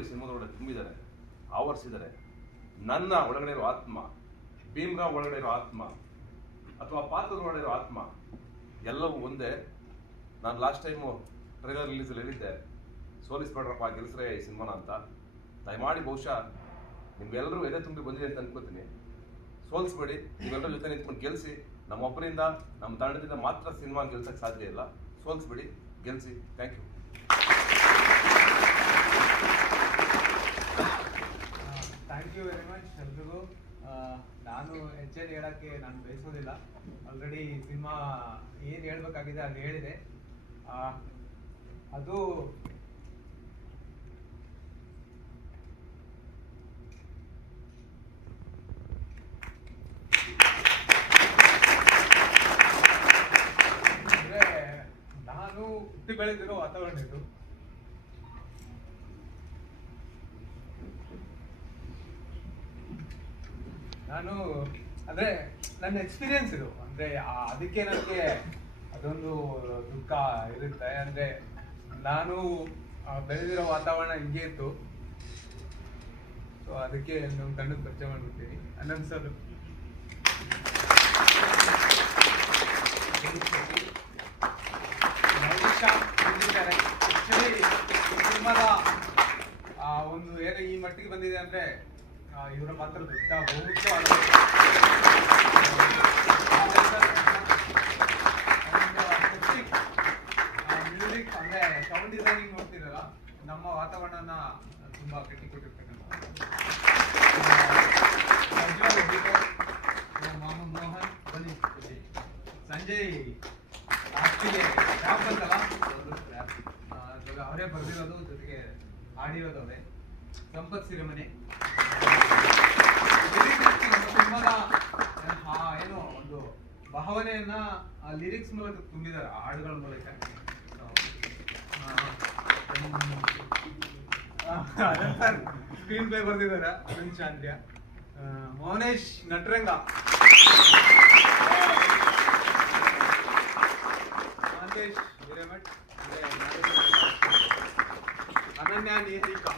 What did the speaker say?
ಈ ಸಿನಿಮಾದೊಳಗಡೆ ತುಂಬಿದ್ದಾರೆ, ಆವರಿಸಿದ್ದಾರೆ. ನನ್ನ ಒಳಗಡೆ ಇರೋ ಆತ್ಮ, ಭೀಮ್ರಾವ್ ಒಳಗಡೆ ಇರೋ ಆತ್ಮ, ಅಥವಾ ಪಾತ್ರದ ಒಳಗಡೆ ಇರೋ ಆತ್ಮ ಎಲ್ಲವೂ ಒಂದೇ. ನಾನು ಲಾಸ್ಟ್ ಟೈಮು ಟ್ರೈಲರ್ ರಿಲೀಸಲ್ಲಿ ಹೇಳಿದ್ದೆ, ಸೋಲಿಸ್ಬೇಡ್ರಪ್ಪ ಗೆಲ್ಸ್ರೆ ಈ ಸಿನಿಮಾನ ಅಂತ. ದಯಮಾಡಿ ಬಹುಶಃ ನಿಮ್ಗೆಲ್ಲರೂ ಎದೆ ತುಂಬಿ ಬಂದಿದೆ ಅಂತ ಅನ್ಕೋತೀನಿ. ಸೋಲಿಸ್ಬೇಡಿ, ನೀವೆಲ್ಲರ ಜೊತೆ ನಿಂತ್ಕೊಂಡು ಗೆಲ್ಲಿಸಿ. ನಮ್ಮೊಬ್ಬರಿಂದ, ನಮ್ಮ ತಂಡದಿಂದ ಮಾತ್ರ ಸಿನಿಮಾ ಗೆಲ್ಸಕ್ಕೆ ಸಾಧ್ಯ ಇಲ್ಲ. ಸೋಲಿಸ್ಬೇಡಿ, ಗೆಲ್ಲಿಸಿ. Thank you. Thank you very much ಎಲ್ರಿಗೂ. ನಾನು ಹೆಚ್ಚೇನು ಹೇಳೋಕ್ಕೆ ನಾನು ಬಯಸೋದಿಲ್ಲ. ಆಲ್ರೆಡಿ ಸಿನಿಮಾ ಏನು ಹೇಳ್ಬೇಕಾಗಿದೆ ಅದು ಹೇಳಿದೆ. ಅದು ಅಂದರೆ ನಾನು ಹುಟ್ಟಿ ಬೆಳೆದಿರೋ ವಾತಾವರಣ ಇದು. ನಾನು ಅಂದರೆ ನನ್ನ ಎಕ್ಸ್ಪೀರಿಯನ್ಸ್ ಇದು. ಅಂದರೆ ಅದಕ್ಕೆ ನನಗೆ ಅದೊಂದು ದುಃಖ ಇರುತ್ತೆ. ಅಂದರೆ ನಾನು ಬೆಳೆದಿರೋ ವಾತಾವರಣ ಹಿಂಗೆ ಇತ್ತು. ಸೊ ಅದಕ್ಕೆ ನಮ್ಮ ತಂಡದ ಪರಿಚಯ ಮಾಡ್ಬಿಡ್ತೀನಿ. ಅನಂತ್ ಸರ್ ಆ್ಯಕ್ಚುಲಿ ಸಿನಿಮಾದ ಒಂದು ಏನು ಈ ಮಟ್ಟಿಗೆ ಬಂದಿದೆ ಅಂದರೆ ಇವರ ಪಾತ್ರ ದೊಡ್ಡ ಬಹುಮುಖ್ಯವಾದ ಮ್ಯೂಸಿಕ್ ಅಂದರೆ ಸೌಂಡ್ ಡಿಸೈನಿಂಗ್ ನೋಡ್ತಿರಲ್ಲ, ನಮ್ಮ ವಾತಾವರಣನ ತುಂಬ ಕಟ್ಟಿಕೊಟ್ಟಿರ್ತಕ್ಕಂಥ ಮಾಮ ಮೋಹನ್ ಬನ್ನಿ. ಸಂಜಯ್ ಲಾಸ್ಟಿಗೆ ರ್ಯಾಪ್ ಅಂತಲ್ಲ, ಅವರೇ ಬರೆದಿರೋದು, ಜೊತೆಗೆ ಹಾಡಿರೋದು ಅವರೇ. ಸಂಪತ್ ಸಿರಿಮನೆ ಸಿನಿಮಾದ ಏನೋ ಒಂದು ಭಾವನೆಯನ್ನ ಲಿರಿಕ್ಸ್ ಮೂಲಕ ತುಂಬಿದ್ದಾರೆ, ಹಾಡುಗಳ ಮೂಲಕ. ಸ್ಕ್ರೀನ್ ಪ್ಲೇ ಬರ್ದಿದ್ದಾರೆ ಅರುಣ್ ಚಾಂದ್ರ್ಯ. ಮೌನೇಶ್ ನಟರಂಗ, ಮಾಂತೇಶ್ ಹಿರೇಮಠ್, ಅನನ್ಯ ನೇಹರಿಕಾ.